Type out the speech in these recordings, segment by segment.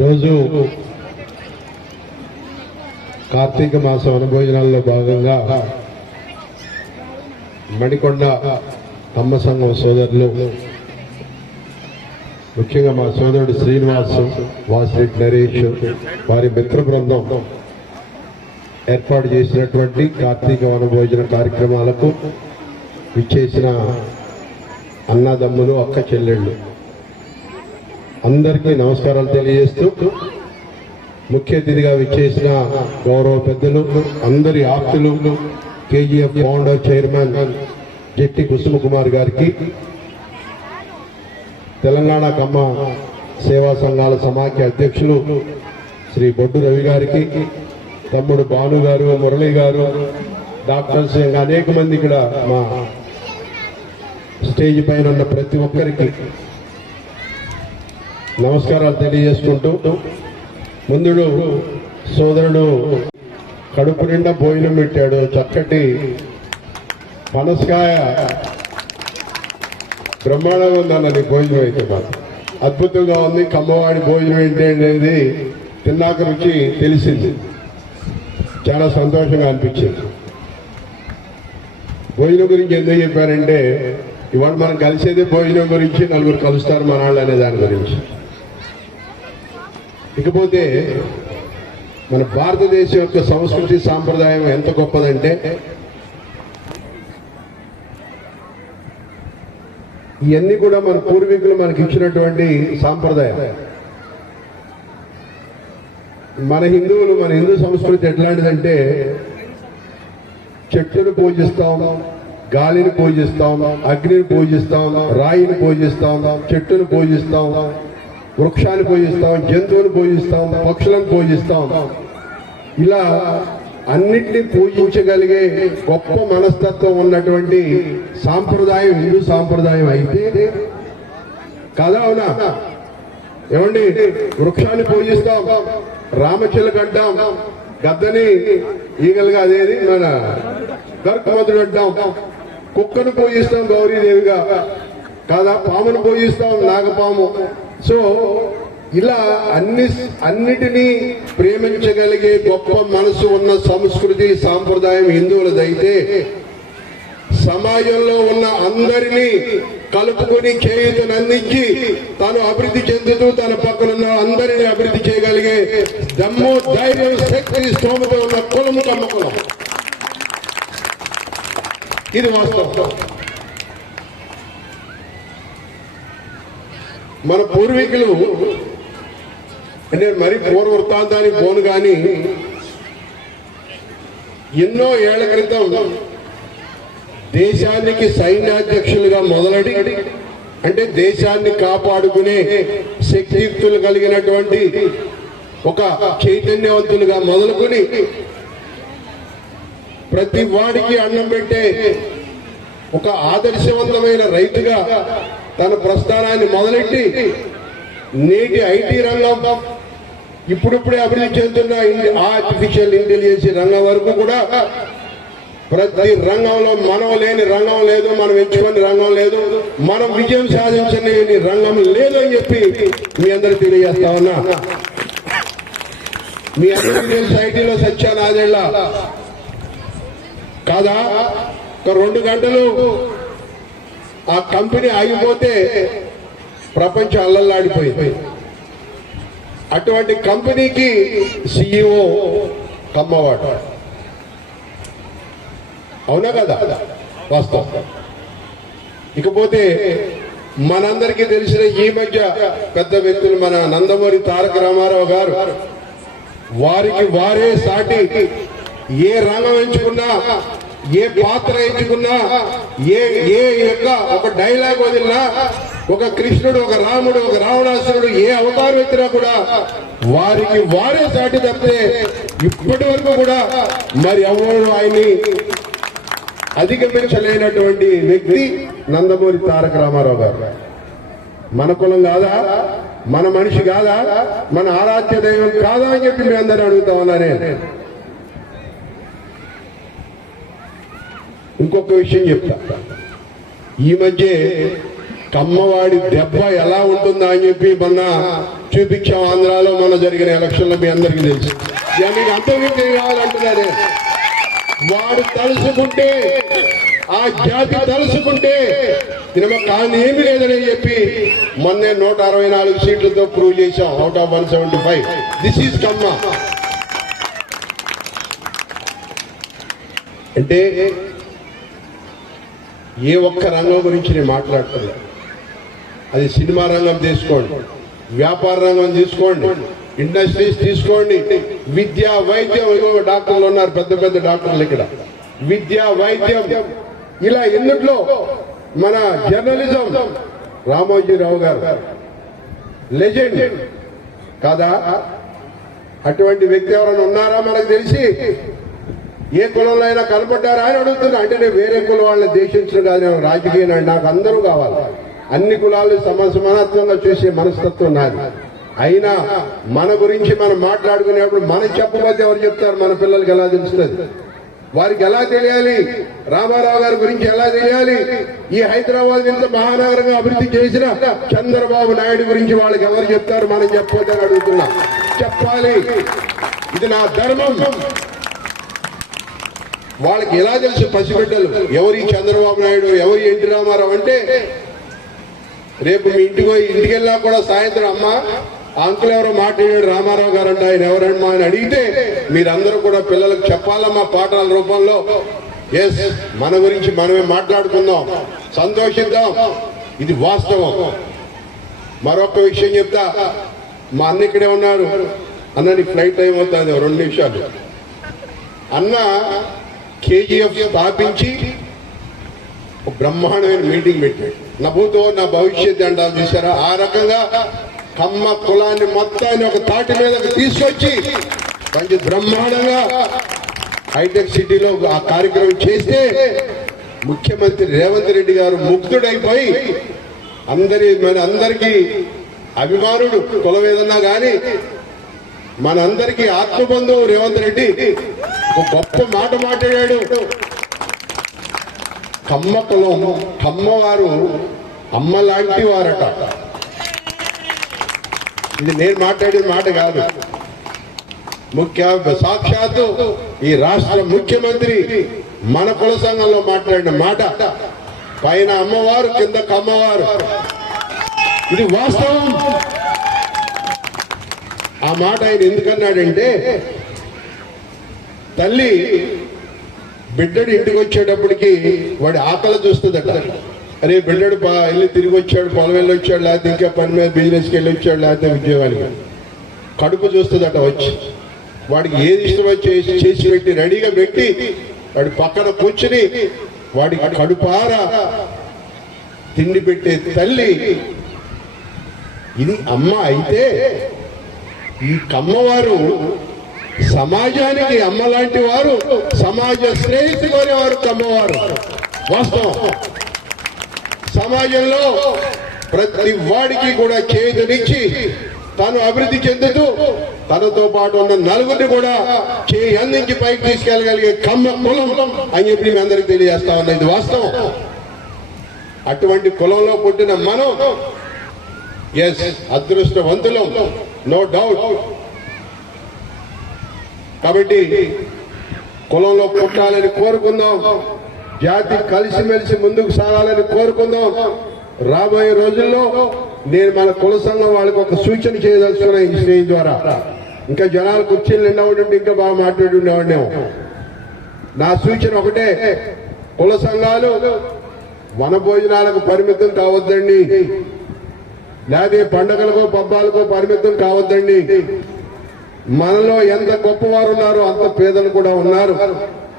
రోజు కార్తీక మాసం అనుభోజనాల్లో భాగంగా మణికొండ తమ్మ సంఘం సోదరులు ముఖ్యంగా మా సోదరుడు శ్రీనివాస్ వాసి నరేష్ వారి మిత్ర బృందం ఏర్పాటు చేసినటువంటి కార్తీక వనభోజన కార్యక్రమాలకు ఇచ్చేసిన అన్నదమ్ములు అక్క చెల్లెళ్ళు. అందరికీ నమస్కారాలు తెలియజేస్తూ ముఖ్య అతిథిగా విచ్చేసిన గౌరవ పెద్దలు అందరి ఆప్తులు KGF founder chairman Jetti Kusuma Kumar గారికి తెలంగాణ కమ్మ సేవా సంఘాల సమాఖ్య అధ్యక్షులు శ్రీ బొడ్డు రవి గారికి తమ్ముడు భాను గారు మురళి గారు డాక్టర్స్ ఇంకా అనేక మంది ఇక్కడ మా స్టేజ్ పైన ఉన్న ప్రతి ఒక్కరికి నమస్కారాలు తెలియజేసుకుంటూ ముందుడు సోదరుడు కడుపు నిండా భోజనం పెట్టాడు. చక్కటి పనసకాయ బ్రహ్మాండంగా ఉందన్నది భోజనం అయితే మాకు అద్భుతంగా ఉంది. కమ్మవాడి భోజనం ఏంటి అనేది తిన్నాక రుచి తెలిసింది. చాలా సంతోషంగా అనిపించింది. భోజనం గురించి ఎందుకు చెప్పారంటే ఇవాళ మనం కలిసేది భోజనం గురించి నలుగురు కలుస్తారు మన వాళ్ళు అనే దాని గురించి. ఇకపోతే మన భారతదేశం యొక్క సంస్కృతి సాంప్రదాయం ఎంత గొప్పదంటే ఇవన్నీ కూడా మన పూర్వీకులు మనకి ఇచ్చినటువంటి సాంప్రదాయం. మన హిందువులు మన హిందూ సంస్కృతి ఎట్లాంటిదంటే చెట్లను పూజిస్తాం గాలిని పూజిస్తాం అగ్నిని పూజిస్తాం రాయిని పూజిస్తాం చెట్టును పూజిస్తాం వృక్షాన్ని పూజిస్తాం జంతువుని పూజిస్తాం పక్షులను పూజిస్తాం ఇలా అన్నిటినీ పూజించగలిగే గొప్ప మనస్తత్వం ఉన్నటువంటి సాంప్రదాయం హిందూ సాంప్రదాయం అయితే కదా అవునా? ఏమండి? వృక్షాన్ని పూజిస్తాం రామచిలక అంటాం గద్దని ఈగలుగా అదేది మన గర్కమతుడు అంటాం కుక్కను పూజిస్తాం గౌరీదేవిగా. కాదా పామును పూజిస్తాం నాగపాము. సో ఇలా అన్ని అన్నిటినీ ప్రేమించగలిగే గొప్ప మనసు ఉన్న సంస్కృతి సాంప్రదాయం హిందువులదైతే సమాజంలో ఉన్న అందరినీ కలుపుకొని చేయుతను అందించి తాను అభివృద్ధి చెందుతూ తన పక్కనున్న అందరినీ అభివృద్ధి చేయగలిగే దమ్ము ధైర్యం శక్తి స్తోమత ఉన్న కులము కమ్మ కులం. ఇది వాస్తవం. మన పూర్వీకులు అంటే మరి పూర్వవృత్తాంతానికి పోను కానీ ఎన్నో ఏళ్ళ క్రితం దేశానికి సైన్యాధ్యక్షులుగా మొదలడి అంటే దేశాన్ని కాపాడుకునే శక్తియుక్తులు కలిగినటువంటి ఒక చైతన్యవంతులుగా మొదలుకొని ప్రతి వాడికి అన్నం పెట్టే ఒక ఆదర్శవంతమైన రైతుగా తన ప్రస్థానాన్ని మొదలెట్టి నేటి ఐటీ రంగం ఇప్పుడిప్పుడే అభివృద్ధి చెందుతున్న ఆర్టిఫిషియల్ ఇంటెలిజెన్స్ రంగం వరకు కూడా ప్రతి రంగంలో మనం లేని రంగం లేదు మనం ఎంచుకొని రంగం లేదు మనం విజయం సాధించని రంగం లేదు అని చెప్పి మీ అందరికి తెలియజేస్తా ఉన్నా. మీ అందరికీ తెలుసు ఐటీలో సత్యా నాదేళ్ళ కాదా? ఒక రెండు గంటలు ఆ కంపెనీ ఆగిపోతే ప్రపంచం అల్లల్లాడిపోయింది. అటువంటి కంపెనీకి సిఇఓ కమ్మవాడు. అవునా కదా? వాస్తవం. ఇకపోతే మనందరికీ తెలిసిన ఈ మధ్య పెద్ద వ్యక్తులు మన నందమూరి తారక రామారావు గారు. వారికి వారే సాటి ఏ రంగం ఎంచుకున్నా ఏ పాత్ర ఎంచుకున్నా ఏ ఏ యొక్క ఒక డైలాగ్ వదిలినా ఒక కృష్ణుడు ఒక రాముడు ఒక రావణాసురుడు ఏ అవతారం ఎత్తినా కూడా వారికి వారే సాటి తప్పితే ఇప్పటి వరకు కూడా మరి ఎవరు ఆయన్ని అధిగమించలేనటువంటి వ్యక్తి నందమూరి తారక రామారావు గారు. మన కులం కాదా? మన మనిషి కాదా? మన ఆరాధ్య దైవం కాదా అని చెప్పి మీ అందరూ అడుగుతా ఉన్నా నేను. ఇంకొక విషయం చెప్తా. ఈ మధ్య కమ్మవాడి దెబ్బ ఎలా ఉంటుందా అని చెప్పి మొన్న చూపించాం ఆంధ్రాలో మొన్న జరిగిన ఎలక్షన్లో మీ అందరికీ తెలుసు. మీకు అంతర్గతం కావాలంటున్నారే వాడు తలుసుకుంటే ఆ జాతి తలుసుకుంటే సినిమా కానీ ఏమి లేదని చెప్పి మొన్నే నూట అరవై నాలుగు సీట్లతో ప్రూవ్ చేశాం. Out of one seventy five. This is Kamma. అంటే ఏ ఒక్క రంగం గురించి నేను మాట్లాడుతున్నా అది సినిమా రంగం తీసుకోండి వ్యాపార రంగం తీసుకోండి ఇండస్ట్రీస్ తీసుకోండి. విద్య వైద్యం డాక్టర్లు ఉన్నారు పెద్ద పెద్ద డాక్టర్లు ఇక్కడ. విద్య వైద్యం ఇలా ఎన్నిట్లో మన జర్నలిజం రామోజీరావు గారు. లెజెండ్. కాదా? అటువంటి వ్యక్తి ఎవరైనా ఉన్నారా? మనకు తెలిసి ఏ కులంలో అయినా కనపడ్డారా అని అడుగుతున్నా. అంటే నేను వేరే కులం వాళ్ళని దేశించడం కాదు. నేను రాజకీయ నాకు అందరూ కావాలి. అన్ని కులాలు సమ సమానత్వంగా చూసే మనస్తత్వం నాది. అయినా మన గురించి మనం మాట్లాడుకునేప్పుడు మనం చెప్పబోతే ఎవరు చెప్తారు? మన పిల్లలకి ఎలా తెలుస్తుంది? వారికి ఎలా తెలియాలి? రామారావు గారి గురించి ఎలా తెలియాలి? ఈ హైదరాబాద్ ఇంత మహానగరంగా అభివృద్ధి చేసిన చంద్రబాబు నాయుడు గురించి వాళ్ళకి ఎవరు చెప్తారు? మనం చెప్పొద్దని అడుగుతున్నా. చెప్పాలి. ఇది నా ధర్మం. వాళ్ళకి ఎలా తెలుసు పసిబిడ్డలు? ఎవరి చంద్రబాబు నాయుడు ఎవరి ఎన్టీ రామారావు అంటే రేపు మీ ఇంటికి పోయి ఇంటికి వెళ్ళా కూడా సాయంత్రం అమ్మ అంకుల్ ఎవరో మాట్లాడాడు రామారావు గారు అంటే ఆయన ఎవరమ్మా అని అడిగితే మీరందరూ కూడా పిల్లలకు చెప్పాలమ్మా పాఠాల రూపంలో. ఎస్ మన గురించి మనమే మాట్లాడుకుందాం. సంతోషిద్దాం. ఇది వాస్తవం. మరొక విషయం చెప్తా. మా అన్న ఇక్కడే ఉన్నారు అన్న నీ ఫ్లైట్ టైం అవుతుంది. రెండు నిమిషాలు. అన్న కేజీఎఫ్ స్థాపించి ఒక బ్రహ్మాండమైన మీటింగ్ పెట్టాడు. నా భూతో నా భవిష్యత్ అంటారు చూసారా ఆ రకంగా కమ్మ కులాన్ని మొత్తాన్ని ఒక తాటి మీదకి తీసుకొచ్చి మంచి బ్రహ్మాండంగా హైటెక్ సిటీలో ఆ కార్యక్రమం చేస్తే ముఖ్యమంత్రి రేవంత్ రెడ్డి గారు ముక్తుడైపోయి అందరి మన అందరికీ అభిమానుడు కులవేదన్నా కానీ మనందరికీ ఆత్మబంధువు రేవంత్ రెడ్డి ఒక గొప్ప మాట మాట్లాడాడు. కమ్మ కులం కమ్మవారు అమ్మ లాంటి వారట. ఇది నేను మాట్లాడిన మాట కాదు. ముఖ్య సాక్షాత్తు ఈ రాష్ట్ర ముఖ్యమంత్రి మన కుల సంఘంలో మాట్లాడిన మాట. పైన అమ్మవారు కింద కమ్మవారు. ఇది వాస్తవం. ఆ మాట ఆయన ఎందుకన్నాడంటే తల్లి బిడ్డడు ఇంటికి వచ్చేటప్పటికి వాడి ఆకలి చూస్తుందట. అరే బిడ్డడు బా వెళ్ళి తిరిగి వచ్చాడు పొలం వెళ్ళి వచ్చాడు లేకపోతే ఇంకా పని మీద బిజినెస్కి వెళ్ళి వచ్చాడు లేకపోతే ఉద్యోగానికి. కడుపు చూస్తుందట వచ్చి. వాడికి ఏది ఇష్టమో చేసి చేసి పెట్టి రెడీగా పెట్టి వాడి పక్కన కూర్చుని వాడికి కడుపారా తిండి పెట్టే తల్లి. ఇది అమ్మ అయితే ఈ కమ్మవారు సమాజానికి అమ్మ లాంటి వారు సమాజ శ్రేయస్సు కోరేవారు కమ్మవారు వాస్తవం. సమాజంలో ప్రతి వాడికి కూడా చేతునిచ్చి తను అభివృద్ధి చెందుతూ తనతో పాటు ఉన్న నలుగురిని కూడా చేయి అందించి పైకి తీసుకెళ్ళగలిగే కమ్మ కులం అని చెప్పి మీ అందరికి తెలియజేస్తా ఉన్నా. ఇది వాస్తవం. అటువంటి కులంలో పుట్టిన మనం ఎస్ అదృష్టవంతులం నో డౌట్ కాబట్టి కులంలో పుట్టాలని కోరుకుందాం జాతి కలిసిమెలిసి ముందుకు సాగాలని కోరుకుందాం. రాబోయే రోజుల్లో నేను మన కుల సంఘం వాళ్ళకి ఒక సూచన చేయదలుచుకున్నా ఈ స్టేజ్ ద్వారా. ఇంకా జనాలు కుర్చీలు నిండా ఇంకా బాగా మాట్లాడి ఉండేవాడినేమో నా సూచన ఒకటే కుల సంఘాలు వన భోజనాలకు పరిమితం కావద్దండి. లేకపోతే పండగలకో పబ్బాలకో పరిమితం కావద్దండి. మనలో ఎంత గొప్పవారు ఉన్నారో అంత పేదలు కూడా ఉన్నారు.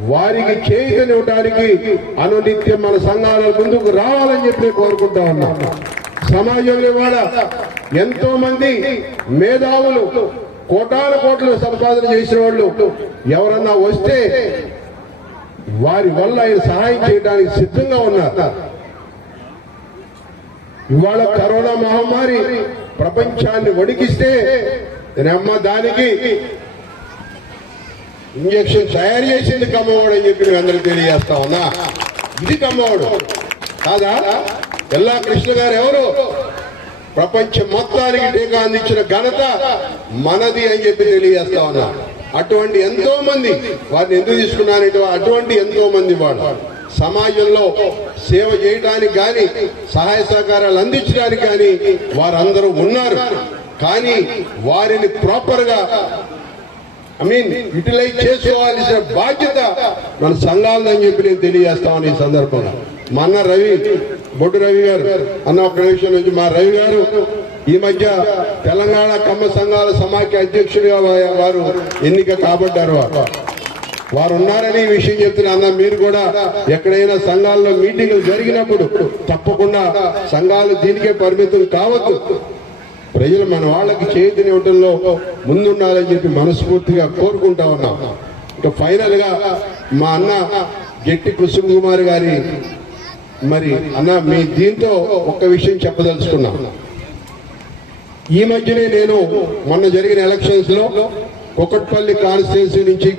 వారికి చేయుతనివ్వడానికి అనునిత్యం మన సంఘాల ముందుకు రావాలని చెప్పి కోరుకుంటా ఉన్నాం. సమాజంలో ఇవాళ ఎంతో మంది మేధావులు కోటాల కోట్లు సంపాదన చేసిన వాళ్ళు ఎవరన్నా వస్తే వారి వల్ల ఆయన సహాయం చేయడానికి సిద్ధంగా ఉన్నారు. ఇవాళ కరోనా మహమ్మారి ప్రపంచాన్ని వణికిస్తే అమ్మ దానికి ఇంజక్షన్ తయారు చేసింది కమ్మవాడు అని చెప్పి మేము అందరికి తెలియజేస్తా ఉన్నా? ఇది కమ్మవాడు. కాదా? ఎల్లా కృష్ణ గారు ఎవరు? ప్రపంచం మొత్తానికి టీకా అందించిన ఘనత మనది అని చెప్పి తెలియజేస్తా ఉన్నా. అటువంటి ఎంతో మంది వారిని ఎందుకు తీసుకున్నారంటే అటువంటి ఎంతో మంది వాళ్ళు సమాజంలో సేవ చేయడానికి కానీ సహాయ సహకారాలు అందించడానికి కానీ వారందరూ ఉన్నారు. కానీ వారిని ప్రాపర్గా ఐ మీన్ యూటిలైజ్ చేసుకోవాల్సిన బాధ్యత మన సంఘాలని చెప్పి నేను తెలియజేస్తామని ఈ సందర్భంగా. మా అన్న రవి బొడ్డు రవి గారు అన్న ఒక నిమిషం నుంచి మా రవి గారు ఈ మధ్య తెలంగాణ కమ్మ సంఘాల సమాఖ్య అధ్యక్షుడిగా వారు ఎన్నిక కాబడ్డారు వారు. వారు ఉన్నారని ఈ విషయం చెప్తున్నా అన్న మీరు కూడా ఎక్కడైనా సంఘాల్లో మీటింగ్లు జరిగినప్పుడు తప్పకుండా సంఘాలు దీనికే పరిమితం కావద్దు. ప్రజలు మన వాళ్ళకి చేతినివ్వటంలో ముందుండాలని చెప్పి మనస్ఫూర్తిగా కోరుకుంటా ఉన్నాం. ఇక ఫైనల్గా మా అన్న గట్టి కుసుమ్ కుమార్ గారి మరి అన్న మీ దీంతో ఒక్క విషయం చెప్పదలుచుకున్నా. ఈ మధ్యనే నేను మొన్న జరిగిన ఎలక్షన్స్లో కుకట్పల్లి కాన్స్టిట్యున్సీ నుంచి